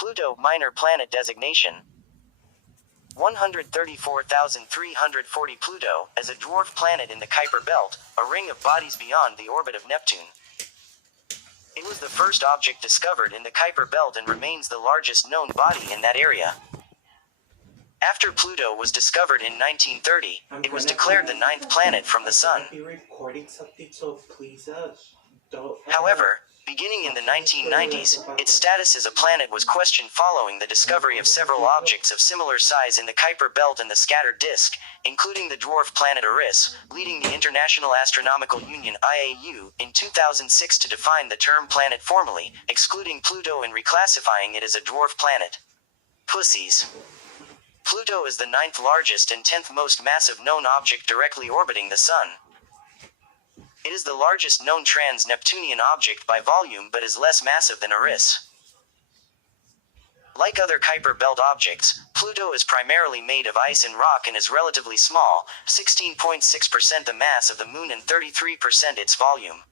Pluto minor planet designation. 134,340 Pluto as a dwarf planet in the Kuiper belt, a ring of bodies beyond the orbit of Neptune. It was the first object discovered in the Kuiper belt and remains the largest known body in that area. After Pluto was discovered in 1930, it was declared the ninth planet from the Sun. However, beginning in the 1990s, its status as a planet was questioned following the discovery of several objects of similar size in the Kuiper belt and the scattered disk, including the dwarf planet Eris, leading the International Astronomical Union (IAU) in 2006 to define the term planet formally, excluding Pluto and reclassifying it as a dwarf planet. Pussies. Pluto is the ninth largest and 10th most massive known object directly orbiting the Sun. It is the largest known trans-Neptunian object by volume but is less massive than Eris. Like other Kuiper belt objects, Pluto is primarily made of ice and rock and is relatively small, 16.6% the mass of the Moon and 33% its volume.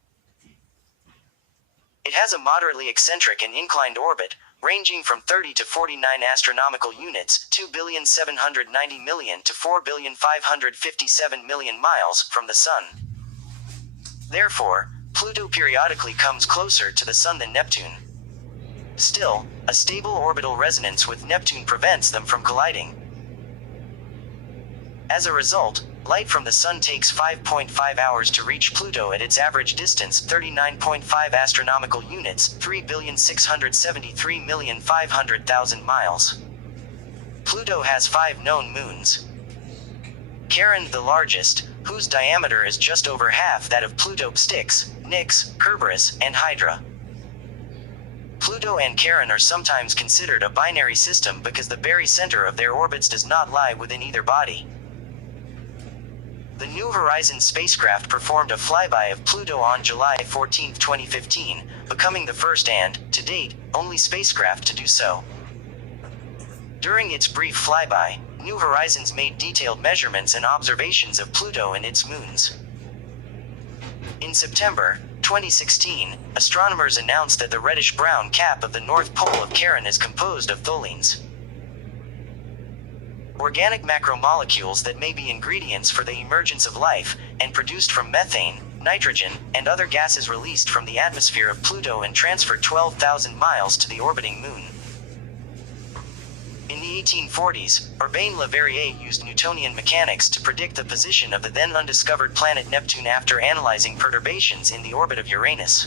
It has a moderately eccentric and inclined orbit, ranging from 30 to 49 astronomical units, 2,790,000,000 to 4,557,000,000 miles, from the Sun. Therefore, Pluto periodically comes closer to the Sun than Neptune. Still, a stable orbital resonance with Neptune prevents them from colliding. As a result, light from the Sun takes 5.5 hours to reach Pluto at its average distance, 39.5 astronomical units, 3,673,500,000 miles. Pluto has 5 known moons. Charon, the largest, whose diameter is just over half that of Pluto, Styx, Nix, Kerberos, and Hydra. Pluto and Charon are sometimes considered a binary system because the barycenter of their orbits does not lie within either body. The New Horizons spacecraft performed a flyby of Pluto on July 14, 2015, becoming the first and, to date, only spacecraft to do so. During its brief flyby, New Horizons made detailed measurements and observations of Pluto and its moons. In September 2016, astronomers announced that the reddish-brown cap of the North Pole of Charon is composed of tholins, organic macromolecules that may be ingredients for the emergence of life, and produced from methane, nitrogen, and other gases released from the atmosphere of Pluto and transferred 12,000 miles to the orbiting Moon. In the 1840s, Urbain Le Verrier used Newtonian mechanics to predict the position of the then undiscovered planet Neptune after analyzing perturbations in the orbit of Uranus.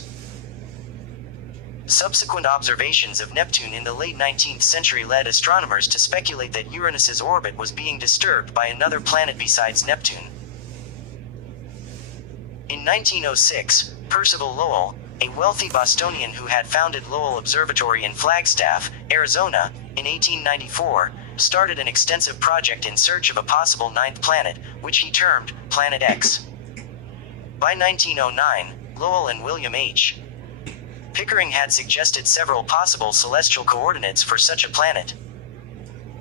Subsequent observations of Neptune in the late 19th century led astronomers to speculate that Uranus's orbit was being disturbed by another planet besides Neptune. In 1906, Percival Lowell, a wealthy Bostonian who had founded Lowell Observatory in Flagstaff, Arizona, in 1894, started an extensive project in search of a possible ninth planet, which he termed Planet X. By 1909, Lowell and William H. Pickering had suggested several possible celestial coordinates for such a planet.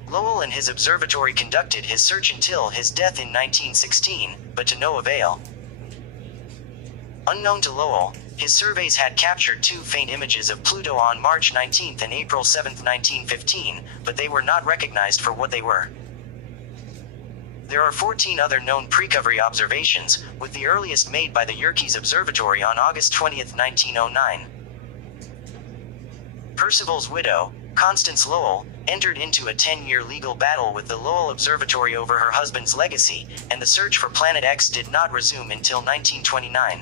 Lowell and his observatory conducted his search until his death in 1916, but to no avail. Unknown to Lowell, his surveys had captured 2 faint images of Pluto on March 19 and April 7, 1915, but they were not recognized for what they were. There are 14 other known precovery observations, with the earliest made by the Yerkes Observatory on August 20, 1909. Percival's widow, Constance Lowell, entered into a 10-year legal battle with the Lowell Observatory over her husband's legacy, and the search for Planet X did not resume until 1929.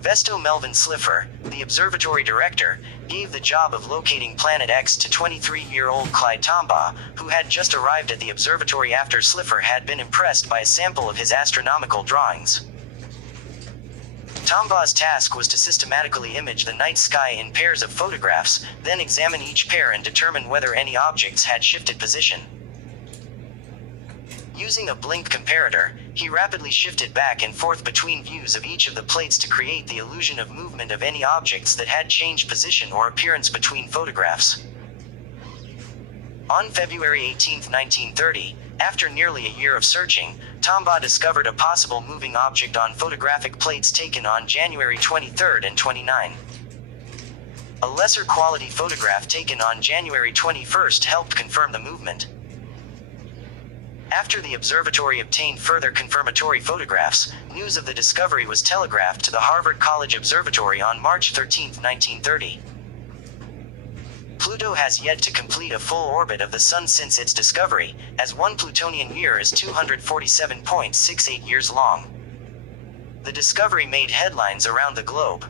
Vesto Melvin Slipher, the observatory director, gave the job of locating Planet X to 23-year-old Clyde Tombaugh, who had just arrived at the observatory after Slipher had been impressed by a sample of his astronomical drawings. Tombaugh's task was to systematically image the night sky in pairs of photographs, then examine each pair and determine whether any objects had shifted position. Using a blink comparator, he rapidly shifted back and forth between views of each of the plates to create the illusion of movement of any objects that had changed position or appearance between photographs. On February 18, 1930, after nearly a year of searching, Tombaugh discovered a possible moving object on photographic plates taken on January 23 and 29. A lesser quality photograph taken on January 21 helped confirm the movement. After the observatory obtained further confirmatory photographs, news of the discovery was telegraphed to the Harvard College Observatory on March 13, 1930. Pluto has yet to complete a full orbit of the Sun since its discovery, as one Plutonian year is 247.68 years long. The discovery made headlines around the globe.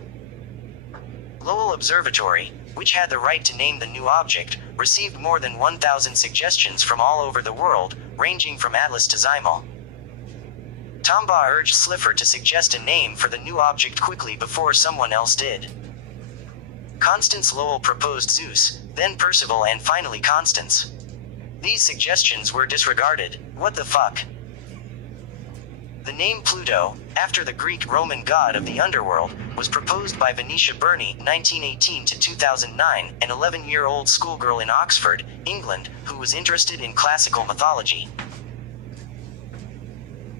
Lowell Observatory, which had the right to name the new object, received more than 1,000 suggestions from all over the world, ranging from Atlas to Zymel. Tombaugh urged Slipher to suggest a name for the new object quickly before someone else did. Constance Lowell proposed Zeus, then Percival, and finally Constance. These suggestions were disregarded. What the fuck? The name Pluto, after the Greek-Roman god of the underworld, was proposed by Venetia Burney, 1918 to 2009, an 11-year-old schoolgirl in Oxford, England, who was interested in classical mythology.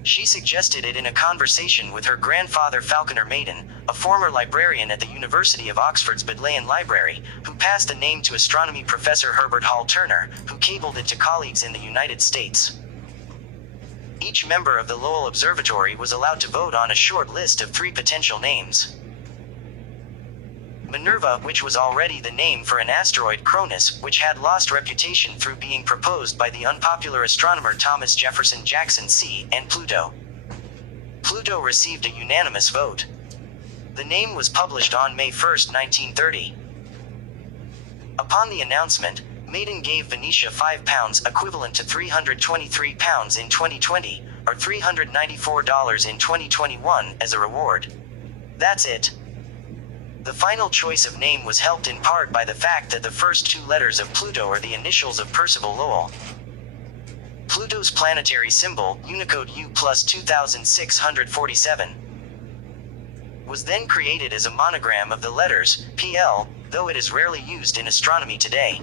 She suggested it in a conversation with her grandfather Falconer Maiden, a former librarian at the University of Oxford's Bodleian Library, who passed the name to astronomy professor Herbert Hall Turner, who cabled it to colleagues in the United States. Each member of the Lowell Observatory was allowed to vote on a short list of 3 potential names. Minerva, which was already the name for an asteroid Cronus, which had lost reputation through being proposed by the unpopular astronomer Thomas Jefferson Jackson C., and Pluto. Pluto received a unanimous vote. The name was published on May 1, 1930. Upon the announcement, Maiden gave Venetia £5, equivalent to £323 in 2020, or $394 in 2021, as a reward. That's it. The final choice of name was helped in part by the fact that the first 2 letters of Pluto are the initials of Percival Lowell. Pluto's planetary symbol, Unicode U+2647, was then created as a monogram of the letters PL, though it is rarely used in astronomy today.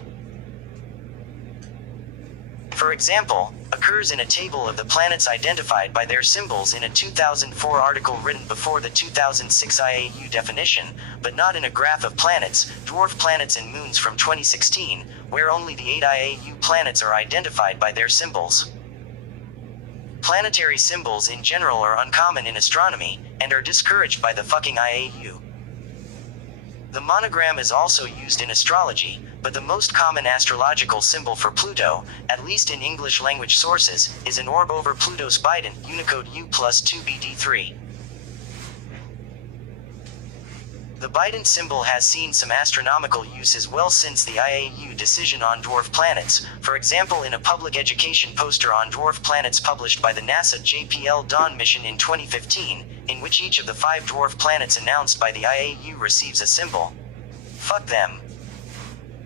For example, occurs in a table of the planets identified by their symbols in a 2004 article written before the 2006 IAU definition, but not in a graph of planets, dwarf planets and moons from 2016, where only the 8 IAU planets are identified by their symbols. Planetary symbols in general are uncommon in astronomy, and are discouraged by the fucking IAU. The monogram is also used in astrology, but the most common astrological symbol for Pluto, at least in English language sources, is an orb over Pluto's bident, Unicode U+2BD3. The bident symbol has seen some astronomical use as well since the IAU decision on dwarf planets, for example in a public education poster on dwarf planets published by the NASA JPL Dawn mission in 2015, in which each of the 5 dwarf planets announced by the IAU receives a symbol. Fuck them.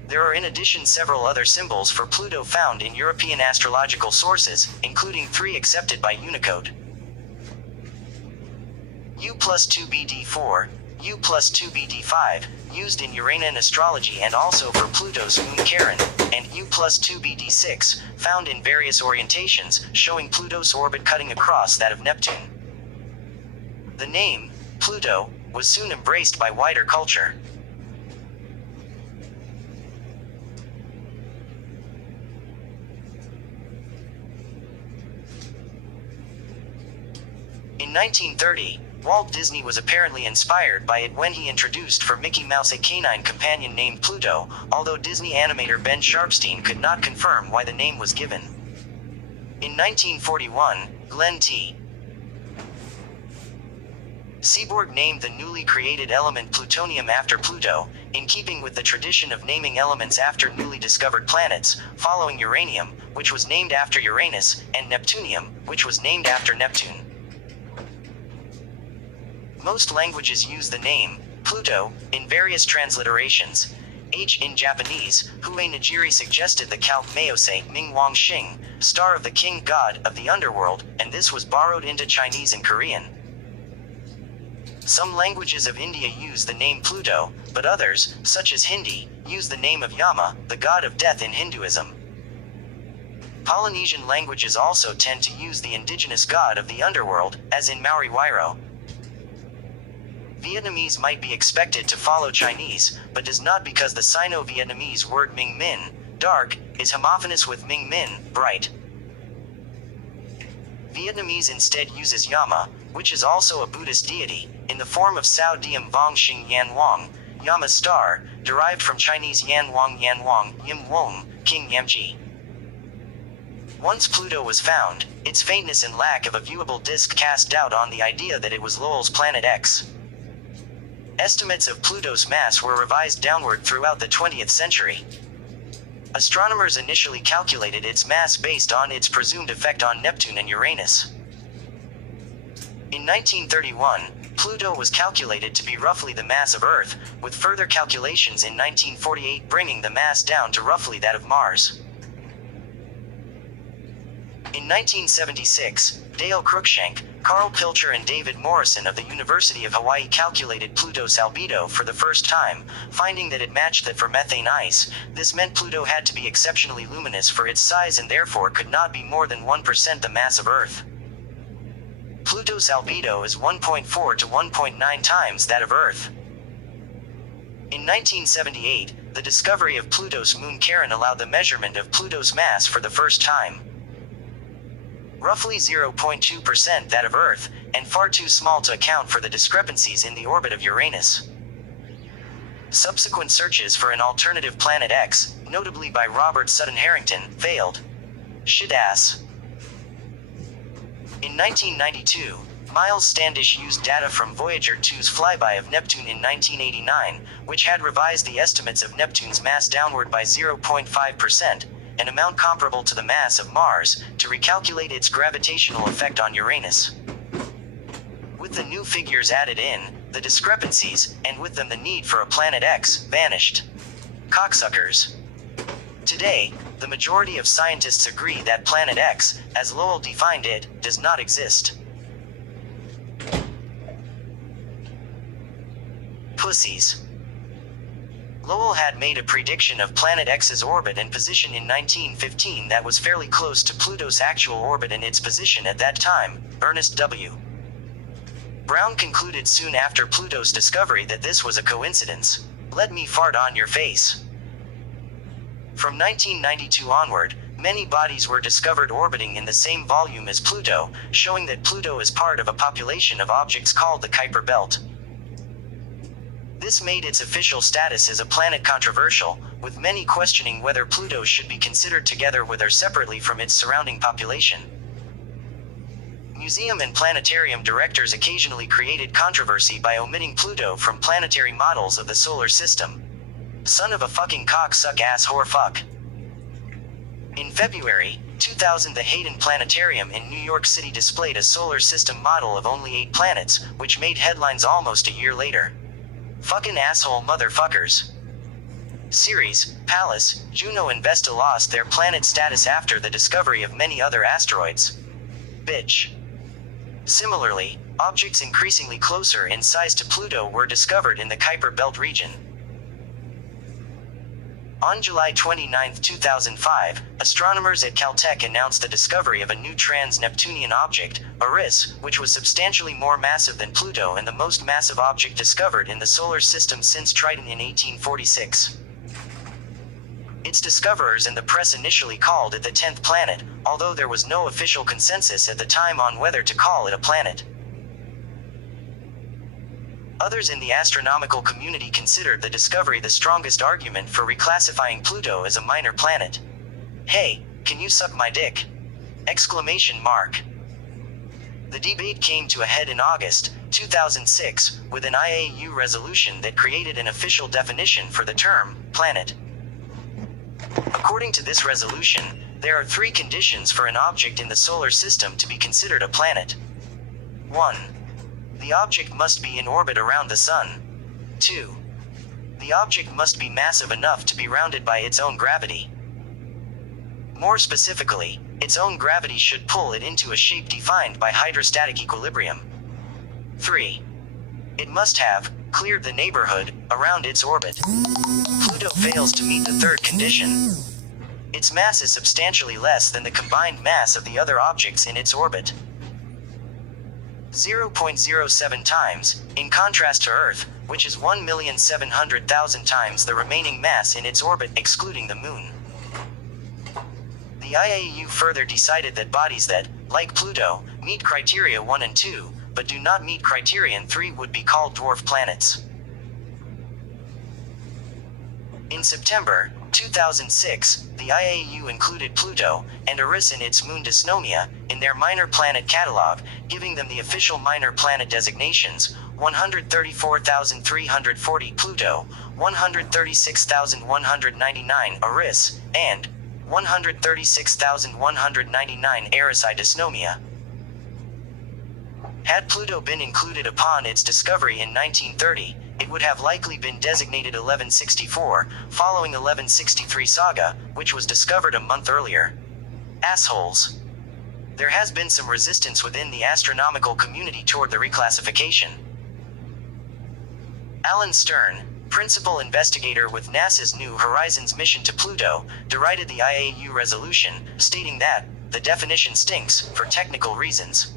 There are in addition several other symbols for Pluto found in European astrological sources, including 3 accepted by Unicode. U+2BD4, U+2BD5, used in Uranian astrology and also for Pluto's moon Charon, and U+2BD6, found in various orientations, showing Pluto's orbit cutting across that of Neptune. The name, Pluto, was soon embraced by wider culture. In 1930, Walt Disney was apparently inspired by it when he introduced for Mickey Mouse a canine companion named Pluto, although Disney animator Ben Sharpstein could not confirm why the name was given. In 1941, Glenn T. Seaborg named the newly created element plutonium after Pluto, in keeping with the tradition of naming elements after newly discovered planets, following uranium, which was named after Uranus, and neptunium, which was named after Neptune. Most languages use the name, Pluto, in various transliterations. H in Japanese, Hue Nijiri suggested the calque Meose Ming Wang Xing, star of the king god of the underworld, and this was borrowed into Chinese and Korean. Some languages of India use the name Pluto, but others, such as Hindi, use the name of Yama, the god of death in Hinduism. Polynesian languages also tend to use the indigenous god of the underworld, as in Maori Wairo. Vietnamese might be expected to follow Chinese, but does not because the Sino-Vietnamese word Minh Min, dark, is homophonous with Minh Min, bright. Vietnamese instead uses Yama, which is also a Buddhist deity, in the form of Sao Diem Vong Xing Yan Wang, Yama star, derived from Chinese Yan Wang Yim Wong, King Yamji. Once Pluto was found, its faintness and lack of a viewable disk cast doubt on the idea that it was Lowell's Planet X. Estimates of Pluto's mass were revised downward throughout the 20th century. Astronomers initially calculated its mass based on its presumed effect on Neptune and Uranus. In 1931, Pluto was calculated to be roughly the mass of Earth, with further calculations in 1948 bringing the mass down to roughly that of Mars. In 1976, Dale Cruikshank, Carl Pilcher and David Morrison of the University of Hawaii calculated Pluto's albedo for the first time, finding that it matched that for methane ice. This meant Pluto had to be exceptionally luminous for its size and therefore could not be more than 1% the mass of Earth. Pluto's albedo is 1.4 to 1.9 times that of Earth. In 1978, the discovery of Pluto's moon Charon allowed the measurement of Pluto's mass for the first time. Roughly 0.2% that of Earth, and far too small to account for the discrepancies in the orbit of Uranus. Subsequent searches for an alternative Planet X, notably by Robert Sutton Harrington, failed. Shit-ass. In 1992, Miles Standish used data from Voyager 2's flyby of Neptune in 1989, which had revised the estimates of Neptune's mass downward by 0.5%, an amount comparable to the mass of Mars, to recalculate its gravitational effect on Uranus. With the new figures added in, the discrepancies, and with them the need for a Planet X, vanished. Cocksuckers. Today, the majority of scientists agree that Planet X, as Lowell defined it, does not exist. Pussies. Lowell had made a prediction of Planet X's orbit and position in 1915 that was fairly close to Pluto's actual orbit and its position at that time. Ernest W. Brown concluded soon after Pluto's discovery that this was a coincidence. Let me fart on your face. From 1992 onward, many bodies were discovered orbiting in the same volume as Pluto, showing that Pluto is part of a population of objects called the Kuiper belt. This made its official status as a planet controversial, with many questioning whether Pluto should be considered together with or separately from its surrounding population. Museum and planetarium directors occasionally created controversy by omitting Pluto from planetary models of the solar system. Son of a fucking cocksuck-ass whore fuck. In February 2000, the Hayden Planetarium in New York City displayed a solar system model of only 8 planets, which made headlines almost a year later. Fucking asshole motherfuckers. Ceres, Pallas, Juno and Vesta lost their planet status after the discovery of many other asteroids. Bitch. Similarly, objects increasingly closer in size to Pluto were discovered in the Kuiper belt region. On July 29, 2005, astronomers at Caltech announced the discovery of a new trans-Neptunian object, Eris, which was substantially more massive than Pluto and the most massive object discovered in the solar system since Triton in 1846. Its discoverers and the press initially called it the 10th planet, although there was no official consensus at the time on whether to call it a planet. Others in the astronomical community considered the discovery the strongest argument for reclassifying Pluto as a minor planet. Hey, can you suck my dick? Exclamation mark. The debate came to a head in August 2006, with an IAU resolution that created an official definition for the term planet. According to this resolution, there are 3 conditions for an object in the solar system to be considered a planet. 1. The object must be in orbit around the Sun. 2. The object must be massive enough to be rounded by its own gravity. More specifically, its own gravity should pull it into a shape defined by hydrostatic equilibrium. 3. It must have cleared the neighborhood around its orbit. Pluto fails to meet the 3rd condition. Its mass is substantially less than the combined mass of the other objects in its orbit. 0.07 times, in contrast to Earth, which is 1,700,000 times the remaining mass in its orbit excluding the Moon. The IAU further decided that bodies that, like Pluto, meet criteria 1 and 2, but do not meet criterion 3 would be called dwarf planets. In September 2006, the IAU included Pluto and Eris in its moon dysnomia in their minor planet catalog, giving them the official minor planet designations: 134,340 Pluto, 136,199 Eris, and 136,199 Eris I dysnomia. Had Pluto been included upon its discovery in 1930, it would have likely been designated 1164, following 1163 Saga, which was discovered a month earlier. Assholes. There has been some resistance within the astronomical community toward the reclassification. Alan Stern, principal investigator with NASA's New Horizons mission to Pluto, derided the IAU resolution, stating that the definition stinks for technical reasons.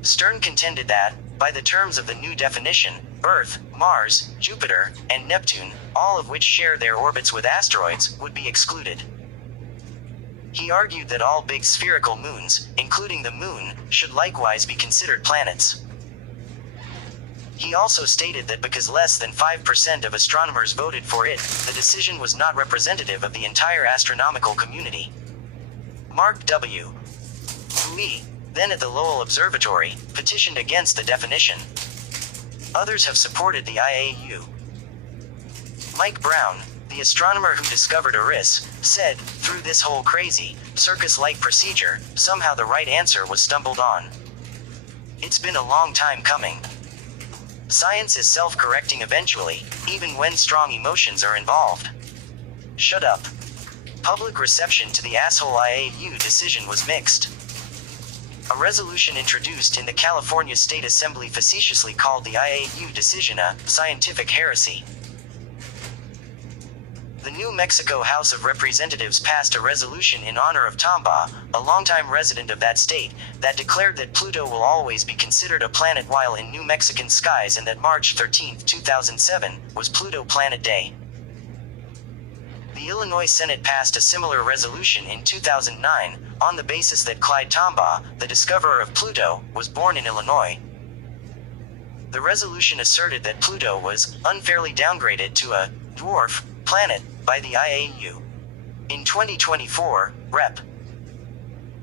Stern contended that, by the terms of the new definition, Earth, Mars, Jupiter, and Neptune, all of which share their orbits with asteroids, would be excluded. He argued that all big spherical moons, including the Moon, should likewise be considered planets. He also stated that because less than 5% of astronomers voted for it, the decision was not representative of the entire astronomical community. Mark W. Lee, then at the Lowell Observatory, petitioned against the definition. Others have supported the IAU. Mike Brown, the astronomer who discovered Eris, said, "Through this whole crazy, circus-like procedure, somehow the right answer was stumbled on. It's been a long time coming. Science is self-correcting eventually, even when strong emotions are involved." Shut up. Public reception to the asshole IAU decision was mixed. A resolution introduced in the California State Assembly facetiously called the IAU decision a scientific heresy. The New Mexico House of Representatives passed a resolution in honor of Tamba, a longtime resident of that state, that declared that Pluto will always be considered a planet while in New Mexican skies, and that March 13, 2007, was Pluto Planet Day. The Illinois Senate passed a similar resolution in 2009, on the basis that Clyde Tombaugh, the discoverer of Pluto, was born in Illinois. The resolution asserted that Pluto was unfairly downgraded to a dwarf planet by the IAU. In 2024, Rep.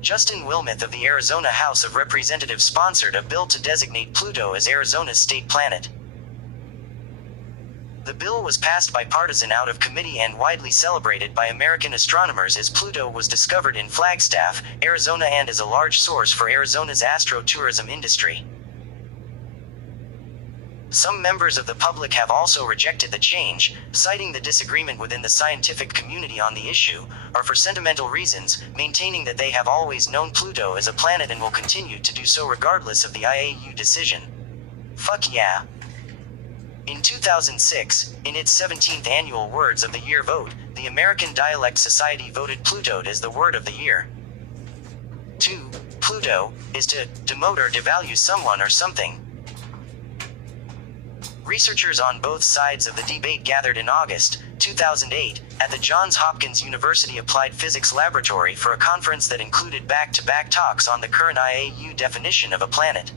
Justin Wilmoth of the Arizona House of Representatives sponsored a bill to designate Pluto as Arizona's state planet. The bill was passed bipartisan out of committee and widely celebrated by American astronomers, as Pluto was discovered in Flagstaff, Arizona, and is a large source for Arizona's astro-tourism industry. Some members of the public have also rejected the change, citing the disagreement within the scientific community on the issue, or for sentimental reasons, maintaining that they have always known Pluto as a planet and will continue to do so regardless of the IAU decision. Fuck yeah. In 2006, in its 17th annual Words of the Year vote, the American Dialect Society voted Pluto as the word of the year. To Pluto is to demote or devalue someone or something. Researchers on both sides of the debate gathered in August 2008 at the Johns Hopkins University Applied Physics Laboratory for a conference that included back-to-back talks on the current IAU definition of a planet.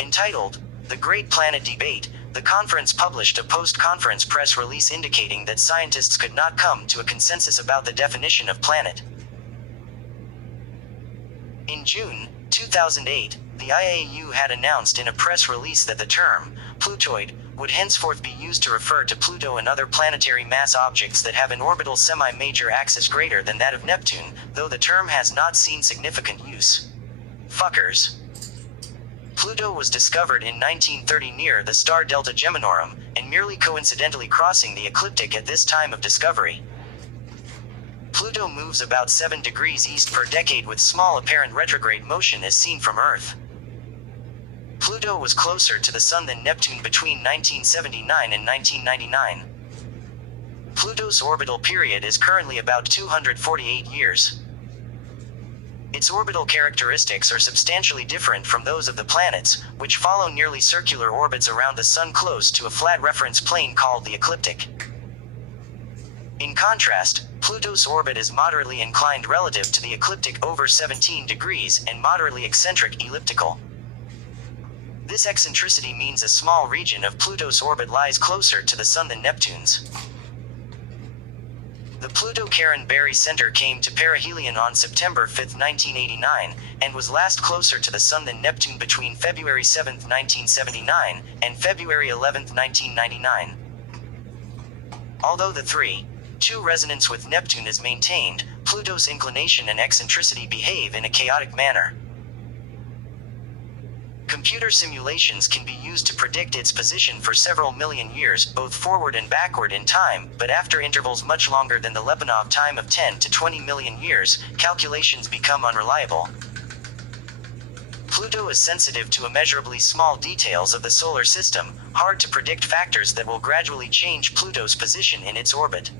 Entitled The Great Planet Debate, the conference published a post-conference press release indicating that scientists could not come to a consensus about the definition of planet. In June 2008, the IAU had announced in a press release that the term Plutoid would henceforth be used to refer to Pluto and other planetary mass objects that have an orbital semi-major axis greater than that of Neptune, though the term has not seen significant use. Fuckers. Pluto was discovered in 1930 near the star Delta Geminorum, and merely coincidentally crossing the ecliptic at this time of discovery. Pluto moves about 7 degrees east per decade with small apparent retrograde motion as seen from Earth. Pluto was closer to the Sun than Neptune between 1979 and 1999. Pluto's orbital period is currently about 248 years. Its orbital characteristics are substantially different from those of the planets, which follow nearly circular orbits around the Sun close to a flat reference plane called the ecliptic. In contrast, Pluto's orbit is moderately inclined relative to the ecliptic over 17 degrees and moderately eccentric elliptical. This eccentricity means a small region of Pluto's orbit lies closer to the Sun than Neptune's. The Pluto-Charon-Barry Center came to perihelion on September 5, 1989, and was last closer to the Sun than Neptune between February 7, 1979, and February 11, 1999. Although the 3:2 resonance with Neptune is maintained, Pluto's inclination and eccentricity behave in a chaotic manner. Computer simulations can be used to predict its position for several million years, both forward and backward in time, but after intervals much longer than the Lyapunov time of 10 to 20 million years, calculations become unreliable. Pluto is sensitive to immeasurably small details of the solar system, hard to predict factors that will gradually change Pluto's position in its orbit.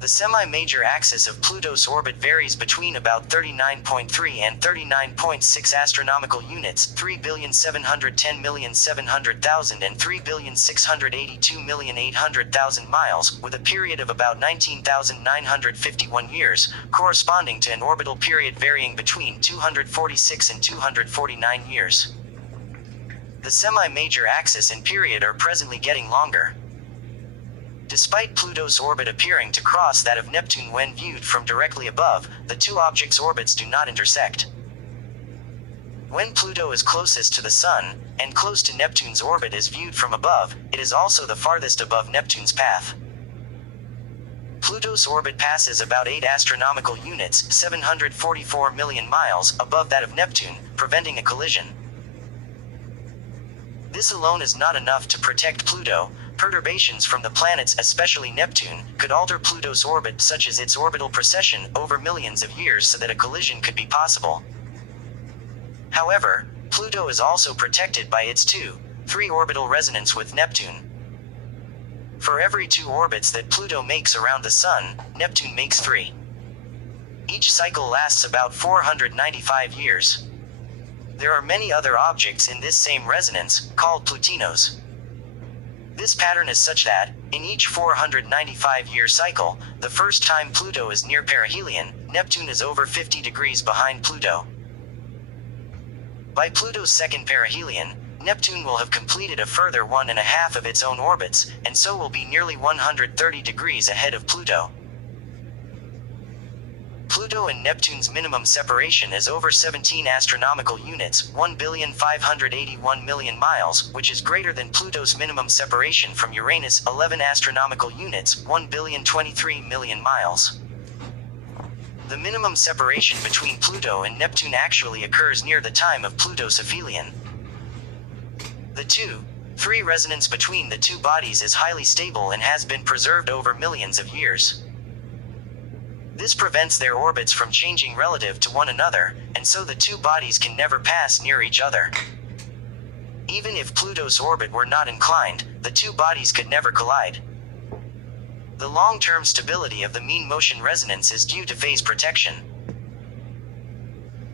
The semi-major axis of Pluto's orbit varies between about 39.3 and 39.6 astronomical units, 3,710,700,000 and 3,682,800,000 miles, with a period of about 19,951 years, corresponding to an orbital period varying between 246 and 249 years. The semi-major axis and period are presently getting longer. Despite Pluto's orbit appearing to cross that of Neptune when viewed from directly above, the two objects' orbits do not intersect. When Pluto is closest to the Sun, and close to Neptune's orbit is viewed from above, it is also the farthest above Neptune's path. Pluto's orbit passes about 8 astronomical units, 744 million miles, above that of Neptune, preventing a collision. This alone is not enough to protect Pluto. Perturbations from the planets, especially Neptune, could alter Pluto's orbit, such as its orbital precession, over millions of years so that a collision could be possible. However, Pluto is also protected by its 2-3 orbital resonance with Neptune. For every 2 orbits that Pluto makes around the Sun, Neptune makes 3. Each cycle lasts about 495 years. There are many other objects in this same resonance, called Plutinos. This pattern is such that, in each 495-year cycle, the first time Pluto is near perihelion, Neptune is over 50 degrees behind Pluto. By Pluto's second perihelion, Neptune will have completed a further 1.5 of its own orbits, and so will be nearly 130 degrees ahead of Pluto. Pluto and Neptune's minimum separation is over 17 astronomical units, 1,581,000,000 miles, which is greater than Pluto's minimum separation from Uranus, 11 astronomical units, 1,023,000,000 miles. The minimum separation between Pluto and Neptune actually occurs near the time of Pluto's aphelion. The 2-3 resonance between the two bodies is highly stable and has been preserved over millions of years. This prevents their orbits from changing relative to one another, and so the two bodies can never pass near each other. Even if Pluto's orbit were not inclined, the two bodies could never collide. The long-term stability of the mean motion resonance is due to phase protection.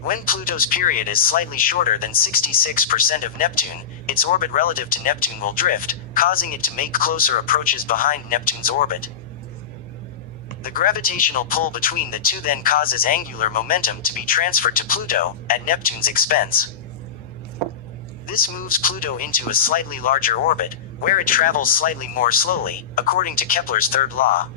When Pluto's period is slightly shorter than 66% of Neptune, its orbit relative to Neptune will drift, causing it to make closer approaches behind Neptune's orbit. The gravitational pull between the two then causes angular momentum to be transferred to Pluto, at Neptune's expense. This moves Pluto into a slightly larger orbit, where it travels slightly more slowly, according to Kepler's third law.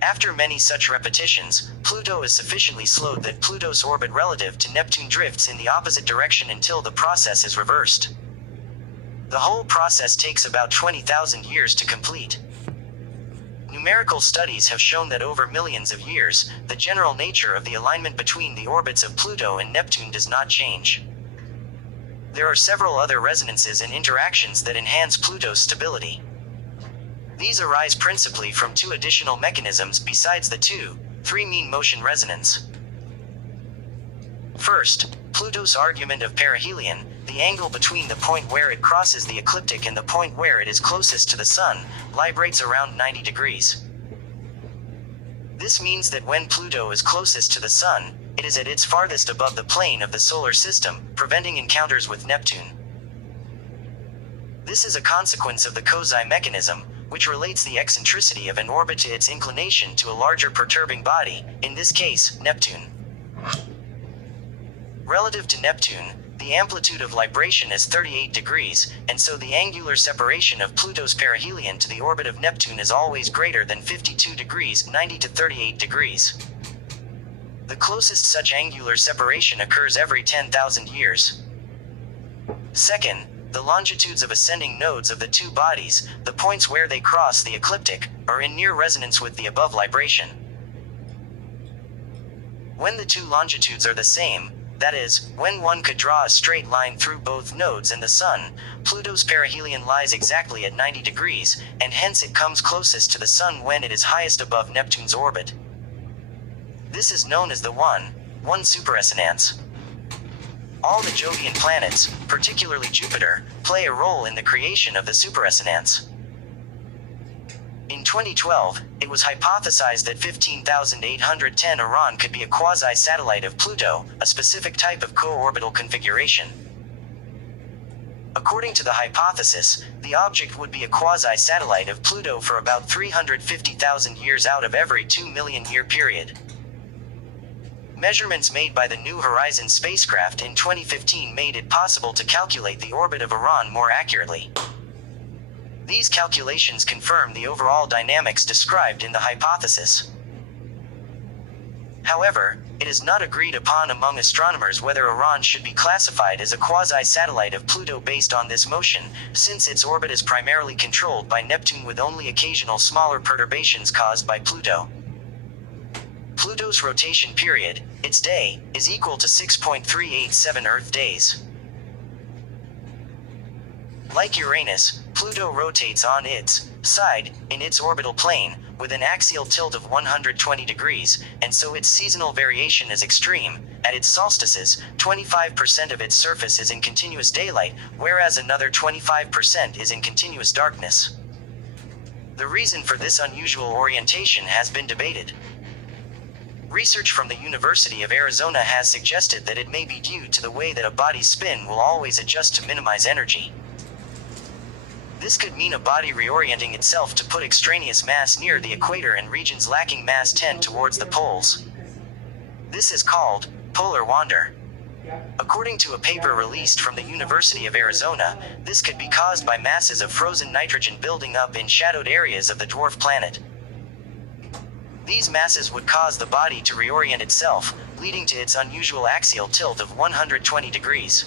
After many such repetitions, Pluto is sufficiently slowed that Pluto's orbit relative to Neptune drifts in the opposite direction until the process is reversed. The whole process takes about 20,000 years to complete. Numerical studies have shown that over millions of years, the general nature of the alignment between the orbits of Pluto and Neptune does not change. There are several other resonances and interactions that enhance Pluto's stability. These arise principally from 2 additional mechanisms besides the 2-3 mean motion resonance. First, Pluto's argument of perihelion, the angle between the point where it crosses the ecliptic and the point where it is closest to the Sun, librates around 90 degrees. This means that when Pluto is closest to the Sun, it is at its farthest above the plane of the solar system, preventing encounters with Neptune. This is a consequence of the Kozai mechanism, which relates the eccentricity of an orbit to its inclination to a larger perturbing body, in this case, Neptune. Relative to Neptune, the amplitude of libration is 38 degrees, and so the angular separation of Pluto's perihelion to the orbit of Neptune is always greater than 52 degrees, 90 to 38 degrees. The closest such angular separation occurs every 10,000 years. Second, the longitudes of ascending nodes of the two bodies, the points where they cross the ecliptic, are in near resonance with the above libration. When the two longitudes are the same, that is, when one could draw a straight line through both nodes and the Sun, Pluto's perihelion lies exactly at 90 degrees, and hence it comes closest to the Sun when it is highest above Neptune's orbit. This is known as the 1 superresonance. All the Jovian planets, particularly Jupiter, play a role in the creation of the superresonance. In 2012, it was hypothesized that 15,810 Orion could be a quasi-satellite of Pluto, a specific type of co-orbital configuration. According to the hypothesis, the object would be a quasi-satellite of Pluto for about 350,000 years out of every 2 million year period. Measurements made by the New Horizons spacecraft in 2015 made it possible to calculate the orbit of Orion more accurately. These calculations confirm the overall dynamics described in the hypothesis. However, it is not agreed upon among astronomers whether Orion should be classified as a quasi-satellite of Pluto based on this motion, since its orbit is primarily controlled by Neptune with only occasional smaller perturbations caused by Pluto. Pluto's rotation period, its day, is equal to 6.387 Earth days. Like Uranus, Pluto rotates on its side, in its orbital plane, with an axial tilt of 120 degrees, and so its seasonal variation is extreme. At its solstices, 25% of its surface is in continuous daylight, whereas another 25% is in continuous darkness. The reason for this unusual orientation has been debated. Research from the University of Arizona has suggested that it may be due to the way that a body's spin will always adjust to minimize energy. This could mean a body reorienting itself to put extraneous mass near the equator and regions lacking mass tend towards the poles. This is called polar wander. According to a paper released from the University of Arizona, this could be caused by masses of frozen nitrogen building up in shadowed areas of the dwarf planet. These masses would cause the body to reorient itself, leading to its unusual axial tilt of 120 degrees.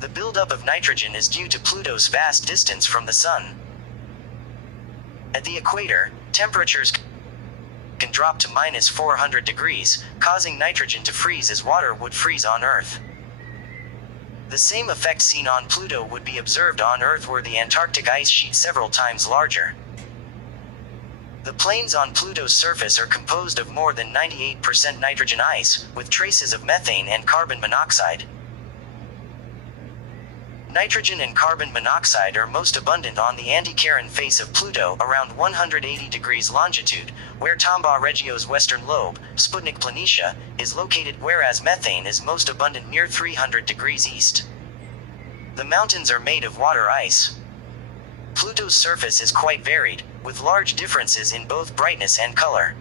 The buildup of nitrogen is due to Pluto's vast distance from the Sun. At the equator, temperatures can drop to minus 400 degrees, causing nitrogen to freeze as water would freeze on Earth. The same effect seen on Pluto would be observed on Earth were the Antarctic ice sheet several times larger. The plains on Pluto's surface are composed of more than 98% nitrogen ice, with traces of methane and carbon monoxide. Nitrogen and carbon monoxide are most abundant on the Anticharon face of Pluto around 180 degrees longitude, where Tombaugh Reggio's western lobe, Sputnik Planitia, is located, whereas methane is most abundant near 300 degrees east. The mountains are made of water ice. Pluto's surface is quite varied, with large differences in both brightness and color.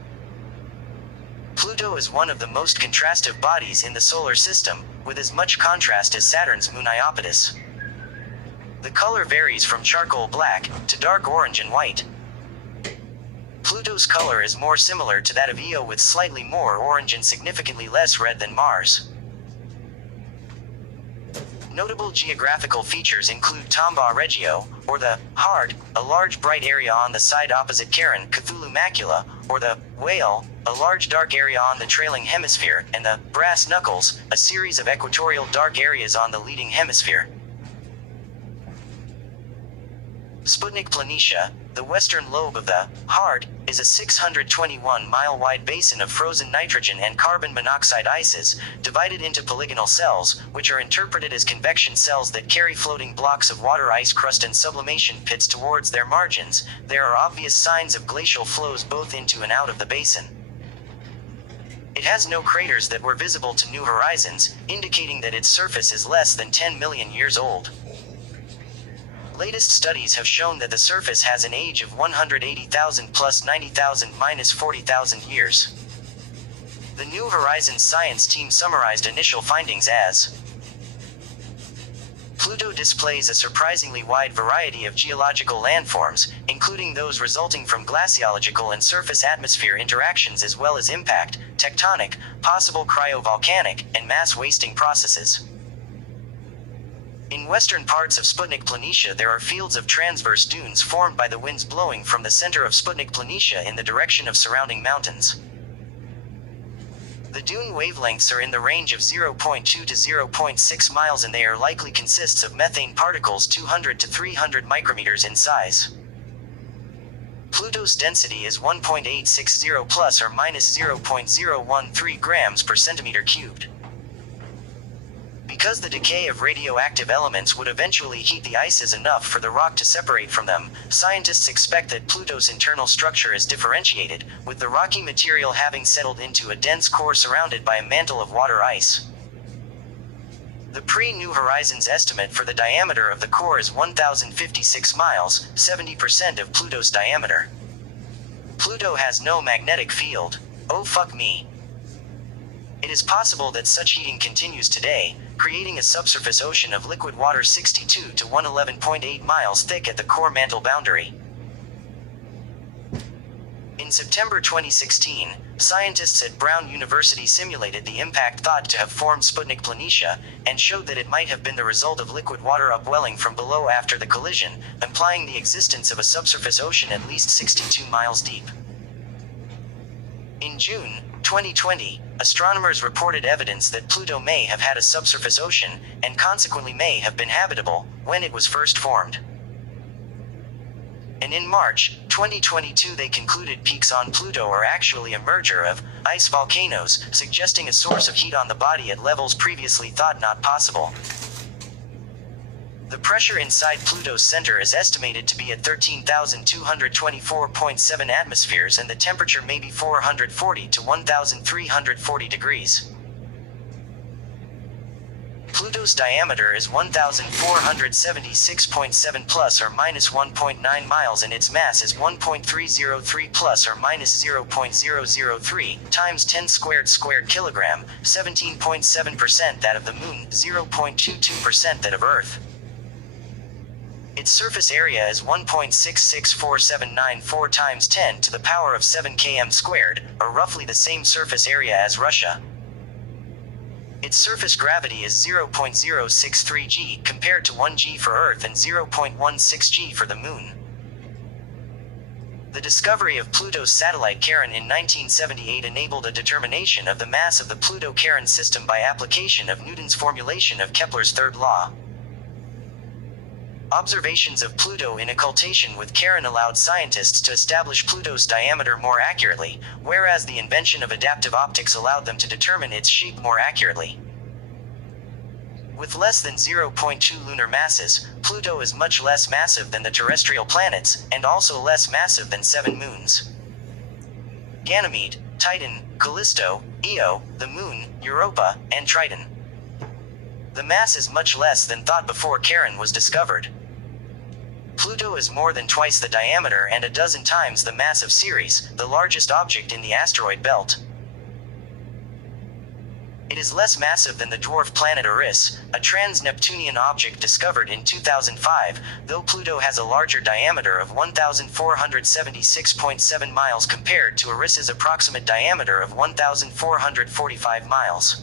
Pluto is one of the most contrastive bodies in the solar system, with as much contrast as Saturn's moon Iapetus. The color varies from charcoal black to dark orange and white. Pluto's color is more similar to that of Io, with slightly more orange and significantly less red than Mars. Notable geographical features include Tombaugh Reggio, or the hard, a large bright area on the side opposite Charon, Cthulhu Macula, or the whale, a large dark area on the trailing hemisphere, and the brass knuckles, a series of equatorial dark areas on the leading hemisphere. Sputnik Planitia, the western lobe of the Hard, is a 621-mile-wide basin of frozen nitrogen and carbon monoxide ices, divided into polygonal cells, which are interpreted as convection cells that carry floating blocks of water ice crust and sublimation pits towards their margins. There are obvious signs of glacial flows both into and out of the basin. It has no craters that were visible to New Horizons, indicating that its surface is less than 10 million years old. Latest studies have shown that the surface has an age of 180,000 plus 90,000 minus 40,000 years. The New Horizons science team summarized initial findings as: Pluto displays a surprisingly wide variety of geological landforms, including those resulting from glaciological and surface-atmosphere interactions as well as impact, tectonic, possible cryovolcanic, and mass-wasting processes. In western parts of Sputnik Planitia there are fields of transverse dunes formed by the winds blowing from the center of Sputnik Planitia in the direction of surrounding mountains. The dune wavelengths are in the range of 0.2 to 0.6 miles and they are likely consists of methane particles 200 to 300 micrometers in size. Pluto's density is 1.860 plus or minus 0.013 grams per centimeter cubed. Because the decay of radioactive elements would eventually heat the ices enough for the rock to separate from them, scientists expect that Pluto's internal structure is differentiated, with the rocky material having settled into a dense core surrounded by a mantle of water ice. The pre-New Horizons estimate for the diameter of the core is 1,056 miles, 70% of Pluto's diameter. Pluto has no magnetic field. Oh fuck me. It is possible that such heating continues today, creating a subsurface ocean of liquid water 62 to 111.8 miles thick at the core mantle boundary. In September 2016, scientists at Brown University simulated the impact thought to have formed Sputnik Planitia, and showed that it might have been the result of liquid water upwelling from below after the collision, implying the existence of a subsurface ocean at least 62 miles deep. In June 2020, astronomers reported evidence that Pluto may have had a subsurface ocean, and consequently may have been habitable, when it was first formed. And in March 2022 they concluded peaks on Pluto are actually a merger of ice volcanoes, suggesting a source of heat on the body at levels previously thought not possible. The pressure inside Pluto's center is estimated to be at 13,224.7 atmospheres and the temperature may be 440 to 1,340 degrees. Pluto's diameter is 1,476.7 plus or minus 1.9 miles and its mass is 1.303 plus or minus 0.003 times 10 squared kilogram, 17.7% that of the Moon, 0.22% that of Earth. Its surface area is 1.664794 times 10 to the power of 7 km squared, or roughly the same surface area as Russia. Its surface gravity is 0.063 g compared to 1 g for Earth and 0.16 g for the Moon. The discovery of Pluto's satellite Charon in 1978 enabled a determination of the mass of the Pluto-Charon system by application of Newton's formulation of Kepler's third law. Observations of Pluto in occultation with Charon allowed scientists to establish Pluto's diameter more accurately, whereas the invention of adaptive optics allowed them to determine its shape more accurately. With less than 0.2 lunar masses, Pluto is much less massive than the terrestrial planets, and also less massive than 7 moons: Ganymede, Titan, Callisto, Io, the Moon, Europa, and Triton. The mass is much less than thought before Charon was discovered. Pluto is more than twice the diameter and a dozen times the mass of Ceres, the largest object in the asteroid belt. It is less massive than the dwarf planet Eris, a trans-Neptunian object discovered in 2005, though Pluto has a larger diameter of 1,476.7 miles compared to Eris's approximate diameter of 1,445 miles.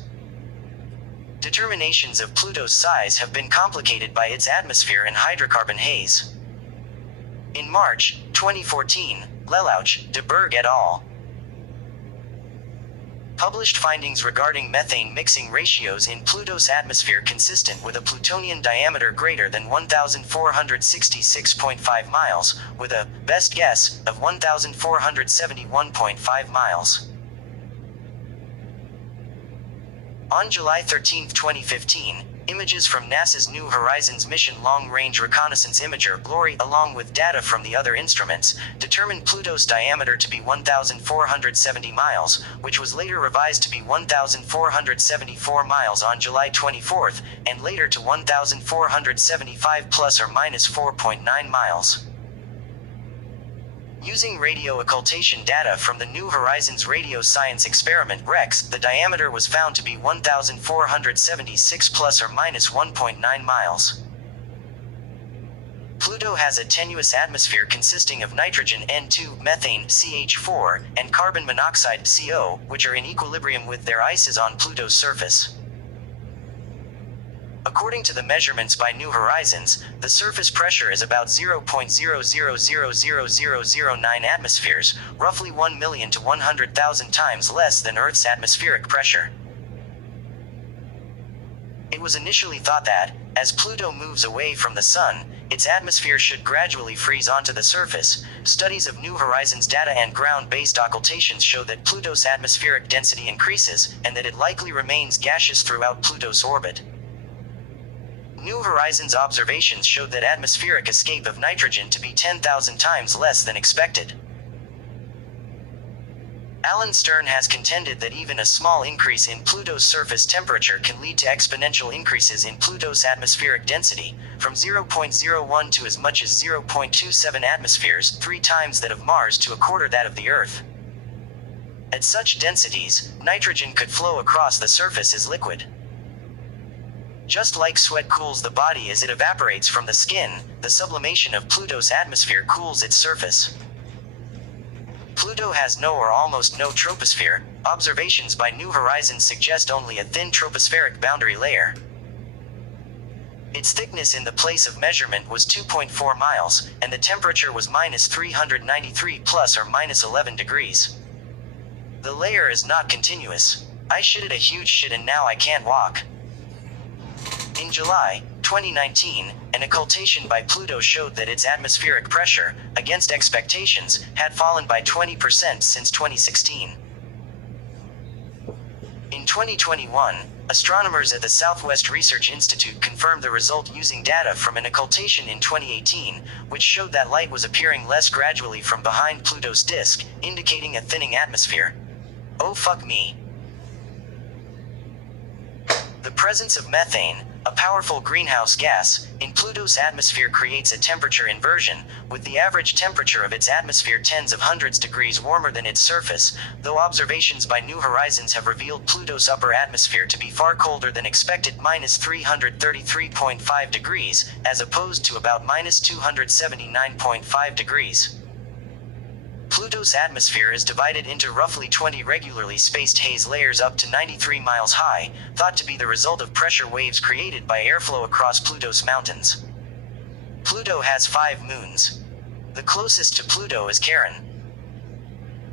Determinations of Pluto's size have been complicated by its atmosphere and hydrocarbon haze. In March 2014, Lelouch, de Berg et al. Published findings regarding methane mixing ratios in Pluto's atmosphere consistent with a Plutonian diameter greater than 1,466.5 miles, with a best guess of 1,471.5 miles. On July 13, 2015, images from NASA's New Horizons mission Long-Range Reconnaissance Imager GLORY, along with data from the other instruments, determined Pluto's diameter to be 1,470 miles, which was later revised to be 1,474 miles on July 24, and later to 1,475 plus or minus 4.9 miles. Using radio occultation data from the New Horizons Radio Science Experiment REX, the diameter was found to be 1,476 plus or minus 1.9 miles. Pluto has a tenuous atmosphere consisting of nitrogen N2, methane CH4, and carbon monoxide CO, which are in equilibrium with their ices on Pluto's surface. According to the measurements by New Horizons, the surface pressure is about 0.00000009 atmospheres, roughly 1 million to 100,000 times less than Earth's atmospheric pressure. It was initially thought that, as Pluto moves away from the Sun, its atmosphere should gradually freeze onto the surface. Studies of New Horizons data and ground-based occultations show that Pluto's atmospheric density increases, and that it likely remains gaseous throughout Pluto's orbit. New Horizons observations showed that atmospheric escape of nitrogen to be 10,000 times less than expected. Alan Stern has contended that even a small increase in Pluto's surface temperature can lead to exponential increases in Pluto's atmospheric density, from 0.01 to as much as 0.27 atmospheres, 3 times that of Mars to a quarter that of the Earth. At such densities, nitrogen could flow across the surface as liquid. Just like sweat cools the body as it evaporates from the skin, the sublimation of Pluto's atmosphere cools its surface. Pluto has no or almost no troposphere. Observations by New Horizons suggest only a thin tropospheric boundary layer. Its thickness in the place of measurement was 2.4 miles, and the temperature was minus 393 plus or minus 11 degrees. The layer is not continuous. I shitted a huge shit and now I can't walk. In July 2019, an occultation by Pluto showed that its atmospheric pressure, against expectations, had fallen by 20% since 2016. In 2021, astronomers at the Southwest Research Institute confirmed the result using data from an occultation in 2018, which showed that light was appearing less gradually from behind Pluto's disk, indicating a thinning atmosphere. Oh fuck me. The presence of methane, a powerful greenhouse gas, in Pluto's atmosphere creates a temperature inversion, with the average temperature of its atmosphere tens of hundreds degrees warmer than its surface, though observations by New Horizons have revealed Pluto's upper atmosphere to be far colder than expected, minus 333.5 degrees, as opposed to about minus 279.5 degrees. Pluto's atmosphere is divided into roughly 20 regularly spaced haze layers up to 93 miles high, thought to be the result of pressure waves created by airflow across Pluto's mountains. Pluto has 5 moons. The closest to Pluto is Charon.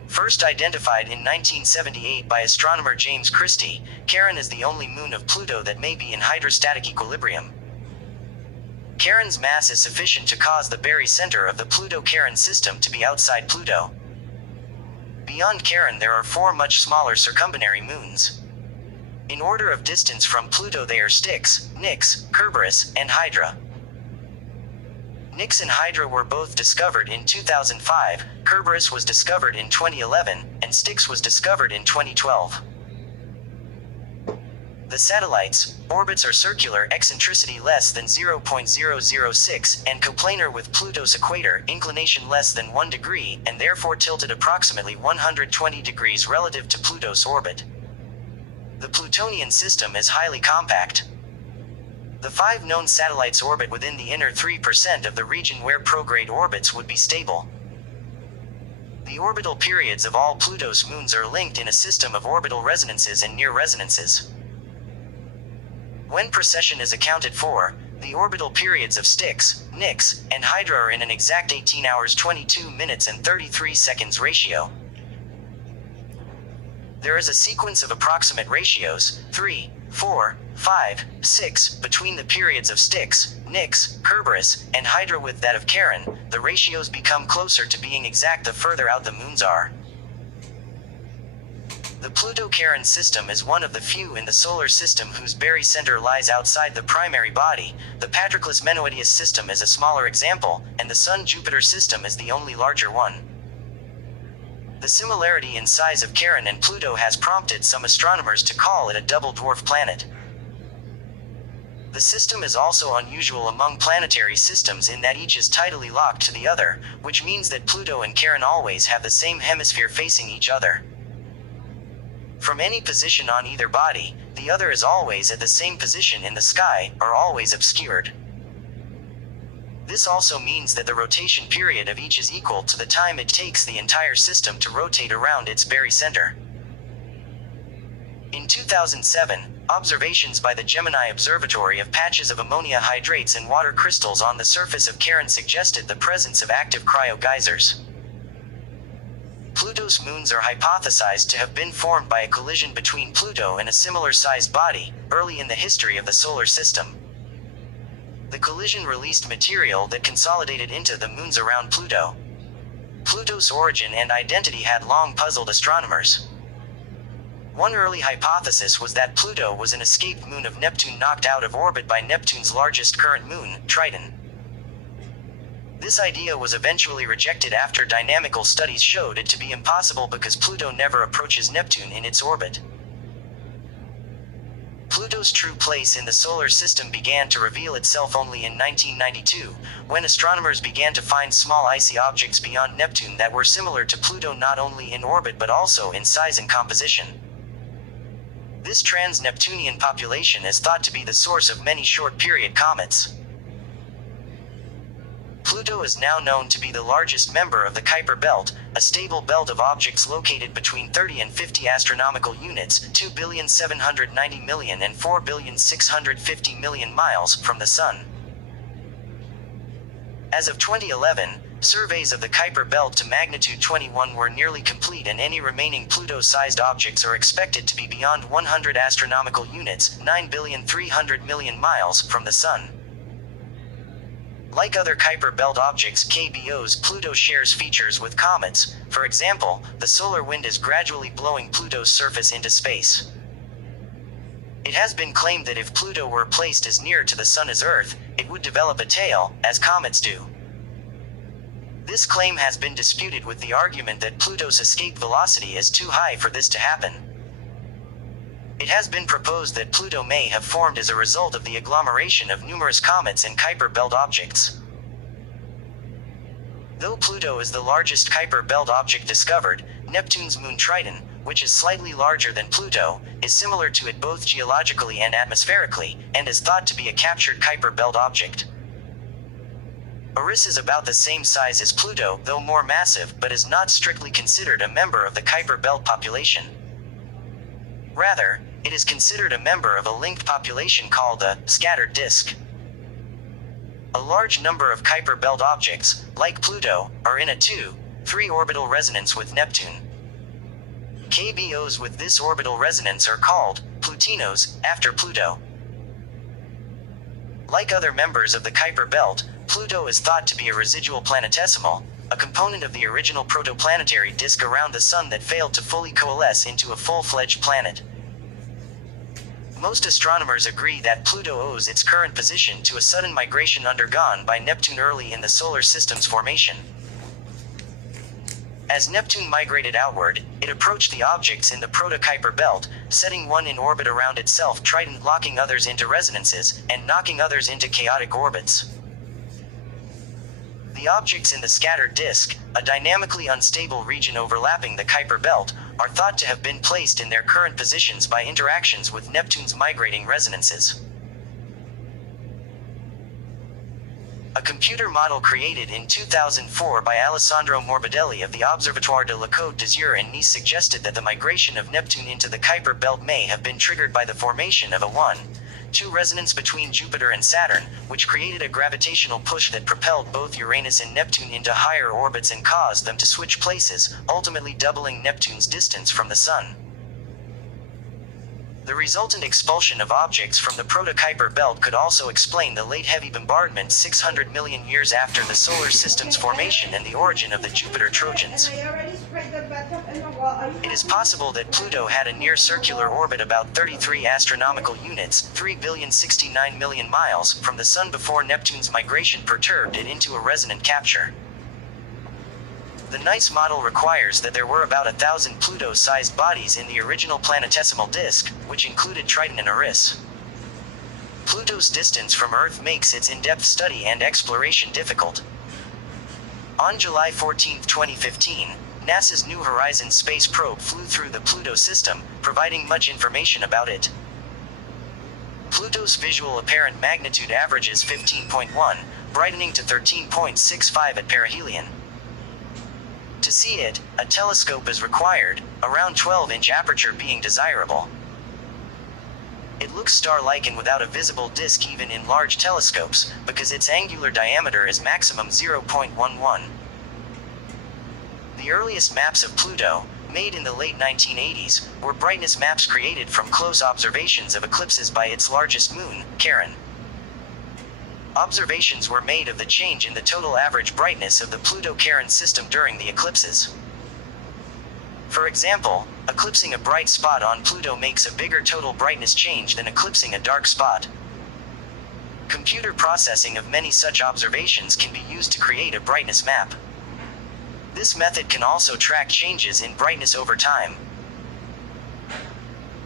First identified in 1978 by astronomer James Christie, Charon is the only moon of Pluto that may be in hydrostatic equilibrium. Charon's mass is sufficient to cause the barycenter of the Pluto-Charon system to be outside Pluto. Beyond Charon there are 4 much smaller circumbinary moons. In order of distance from Pluto they are Styx, Nix, Kerberos, and Hydra. Nix and Hydra were both discovered in 2005, Kerberos was discovered in 2011, and Styx was discovered in 2012. The satellites' orbits are circular, eccentricity less than 0.006, and coplanar with Pluto's equator, inclination less than 1 degree, and therefore tilted approximately 120 degrees relative to Pluto's orbit. The Plutonian system is highly compact. The 5 known satellites orbit within the inner 3% of the region where prograde orbits would be stable. The orbital periods of all Pluto's moons are linked in a system of orbital resonances and near resonances. When precession is accounted for, the orbital periods of Styx, Nix, and Hydra are in an exact 18 hours 22 minutes and 33 seconds ratio. There is a sequence of approximate ratios, 3, 4, 5, 6, between the periods of Styx, Nix, Kerberos, and Hydra. With that of Charon, the ratios become closer to being exact the further out the moons are. The Pluto-Charon system is one of the few in the solar system whose barycenter lies outside the primary body. The Patroclus-Menelaus system is a smaller example, and the Sun-Jupiter system is the only larger one. The similarity in size of Charon and Pluto has prompted some astronomers to call it a double dwarf planet. The system is also unusual among planetary systems in that each is tidally locked to the other, which means that Pluto and Charon always have the same hemisphere facing each other. From any position on either body, the other is always at the same position in the sky, or always obscured. This also means that the rotation period of each is equal to the time it takes the entire system to rotate around its barycenter. In 2007, observations by the Gemini Observatory of patches of ammonia hydrates and water crystals on the surface of Charon suggested the presence of active cryogeysers. Pluto's moons are hypothesized to have been formed by a collision between Pluto and a similar-sized body, early in the history of the solar system. The collision released material that consolidated into the moons around Pluto. Pluto's origin and identity had long puzzled astronomers. One early hypothesis was that Pluto was an escaped moon of Neptune knocked out of orbit by Neptune's largest current moon, Triton. This idea was eventually rejected after dynamical studies showed it to be impossible because Pluto never approaches Neptune in its orbit. Pluto's true place in the solar system began to reveal itself only in 1992, when astronomers began to find small icy objects beyond Neptune that were similar to Pluto not only in orbit but also in size and composition. This trans-Neptunian population is thought to be the source of many short-period comets. Pluto is now known to be the largest member of the Kuiper belt, a stable belt of objects located between 30 and 50 astronomical units, 2,790,000,000 and 4,650,000,000 miles from the Sun. As of 2011, surveys of the Kuiper belt to magnitude 21 were nearly complete, and any remaining Pluto-sized objects are expected to be beyond 100 astronomical units, 9,300,000,000 miles from the Sun. Like other Kuiper belt objects KBOs, Pluto shares features with comets. For example, the solar wind is gradually blowing Pluto's surface into space. It has been claimed that if Pluto were placed as near to the Sun as Earth, it would develop a tail, as comets do. This claim has been disputed with the argument that Pluto's escape velocity is too high for this to happen. It has been proposed that Pluto may have formed as a result of the agglomeration of numerous comets and Kuiper belt objects. Though Pluto is the largest Kuiper belt object discovered, Neptune's moon Triton, which is slightly larger than Pluto, is similar to it both geologically and atmospherically, and is thought to be a captured Kuiper belt object. Eris is about the same size as Pluto, though more massive, but is not strictly considered a member of the Kuiper belt population. Rather, it is considered a member of a linked population called a scattered disk. A large number of Kuiper belt objects, like Pluto, are in a 2-3 orbital resonance with Neptune. KBOs with this orbital resonance are called Plutinos, after Pluto. Like other members of the Kuiper belt, Pluto is thought to be a residual planetesimal, a component of the original protoplanetary disk around the Sun that failed to fully coalesce into a full-fledged planet. Most astronomers agree that Pluto owes its current position to a sudden migration undergone by Neptune early in the solar system's formation. As Neptune migrated outward, it approached the objects in the proto-Kuiper belt, setting one in orbit around itself, Triton, locking others into resonances, and knocking others into chaotic orbits. The objects in the scattered disk, a dynamically unstable region overlapping the Kuiper belt, are thought to have been placed in their current positions by interactions with Neptune's migrating resonances. A computer model created in 2004 by Alessandro Morbidelli of the Observatoire de la Côte d'Azur in Nice suggested that the migration of Neptune into the Kuiper belt may have been triggered by the formation of a 1-2 resonance between Jupiter and Saturn, which created a gravitational push that propelled both Uranus and Neptune into higher orbits and caused them to switch places, ultimately doubling Neptune's distance from the Sun. The resultant expulsion of objects from the Proto-Kuiper belt could also explain the late heavy bombardment 600 million years after the solar system's formation and the origin of the Jupiter Trojans. It is possible that Pluto had a near-circular orbit about 33 astronomical units, 3,069 million miles, from the Sun before Neptune's migration perturbed it into a resonant capture. The NICE model requires that there were about 1,000 Pluto-sized bodies in the original planetesimal disk, which included Triton and Eris. Pluto's distance from Earth makes its in-depth study and exploration difficult. On July 14, 2015, NASA's New Horizons space probe flew through the Pluto system, providing much information about it. Pluto's visual apparent magnitude averages 15.1, brightening to 13.65 at perihelion. To see it, a telescope is required, around 12-inch aperture being desirable. It looks star-like and without a visible disk even in large telescopes, because its angular diameter is maximum 0.11. The earliest maps of Pluto, made in the late 1980s, were brightness maps created from close observations of eclipses by its largest moon, Charon. Observations were made of the change in the total average brightness of the Pluto-Charon system during the eclipses. For example, eclipsing a bright spot on Pluto makes a bigger total brightness change than eclipsing a dark spot. Computer processing of many such observations can be used to create a brightness map. This method can also track changes in brightness over time.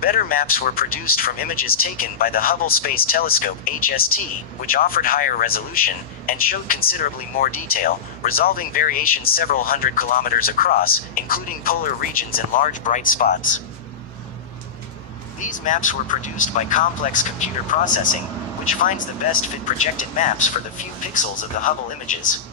Better maps were produced from images taken by the Hubble Space Telescope (HST), which offered higher resolution and showed considerably more detail, resolving variations several hundred kilometers across, including polar regions and large bright spots. These maps were produced by complex computer processing, which finds the best fit projected maps for the few pixels of the Hubble images.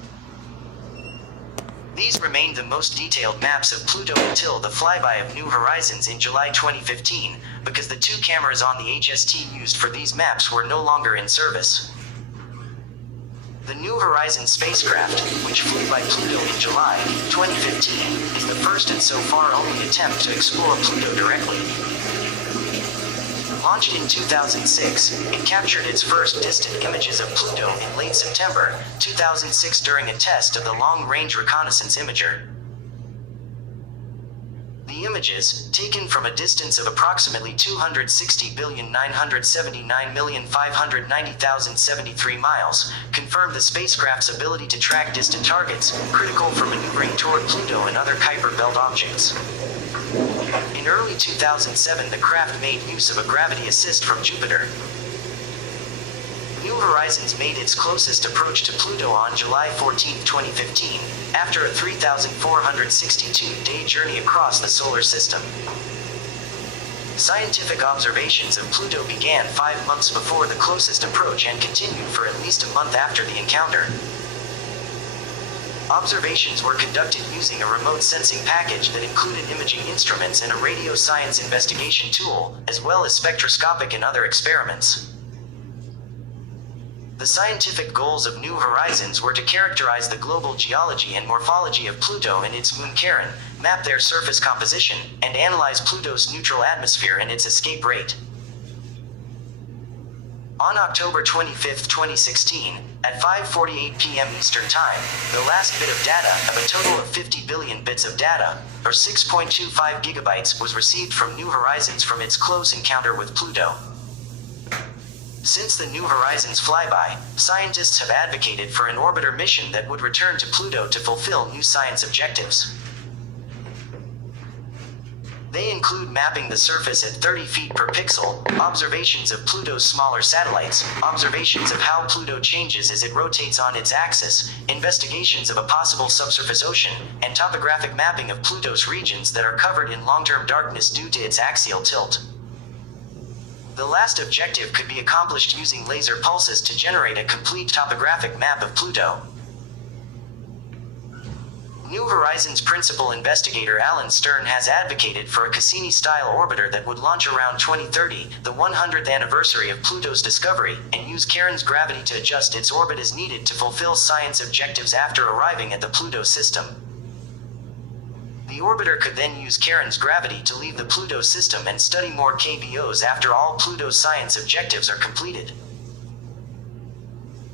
These remained the most detailed maps of Pluto until the flyby of New Horizons in July 2015, because the two cameras on the HST used for these maps were no longer in service. The New Horizons spacecraft, which flew by Pluto in July 2015, is the first and so far only attempt to explore Pluto directly. Launched in 2006, it captured its first distant images of Pluto in late September 2006 during a test of the Long-Range Reconnaissance Imager. The images, taken from a distance of approximately 260,979,590,073 miles, confirmed the spacecraft's ability to track distant targets, critical for maneuvering toward Pluto and other Kuiper belt objects. In early 2007, the craft made use of a gravity assist from Jupiter. New Horizons made its closest approach to Pluto on July 14, 2015, after a 3,462-day journey across the solar system. Scientific observations of Pluto began 5 months before the closest approach and continued for at least a month after the encounter. Observations were conducted using a remote sensing package that included imaging instruments and a radio science investigation tool, as well as spectroscopic and other experiments. The scientific goals of New Horizons were to characterize the global geology and morphology of Pluto and its moon Charon, map their surface composition, and analyze Pluto's neutral atmosphere and its escape rate. On October 25, 2016, at 5:48 p.m. Eastern Time, the last bit of data, of a total of 50 billion bits of data, or 6.25 gigabytes, was received from New Horizons from its close encounter with Pluto. Since the New Horizons flyby, scientists have advocated for an orbiter mission that would return to Pluto to fulfill new science objectives. They include mapping the surface at 30 feet per pixel, observations of Pluto's smaller satellites, observations of how Pluto changes as it rotates on its axis, investigations of a possible subsurface ocean, and topographic mapping of Pluto's regions that are covered in long-term darkness due to its axial tilt. The last objective could be accomplished using laser pulses to generate a complete topographic map of Pluto. New Horizons principal investigator Alan Stern has advocated for a Cassini-style orbiter that would launch around 2030, the 100th anniversary of Pluto's discovery, and use Charon's gravity to adjust its orbit as needed to fulfill science objectives after arriving at the Pluto system. The orbiter could then use Charon's gravity to leave the Pluto system and study more KBOs after all Pluto's science objectives are completed.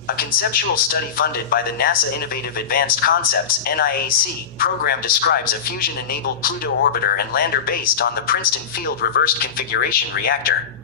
A conceptual study funded by the NASA Innovative Advanced Concepts (NIAC) program describes a fusion-enabled Pluto orbiter and lander based on the Princeton Field Reversed Configuration Reactor.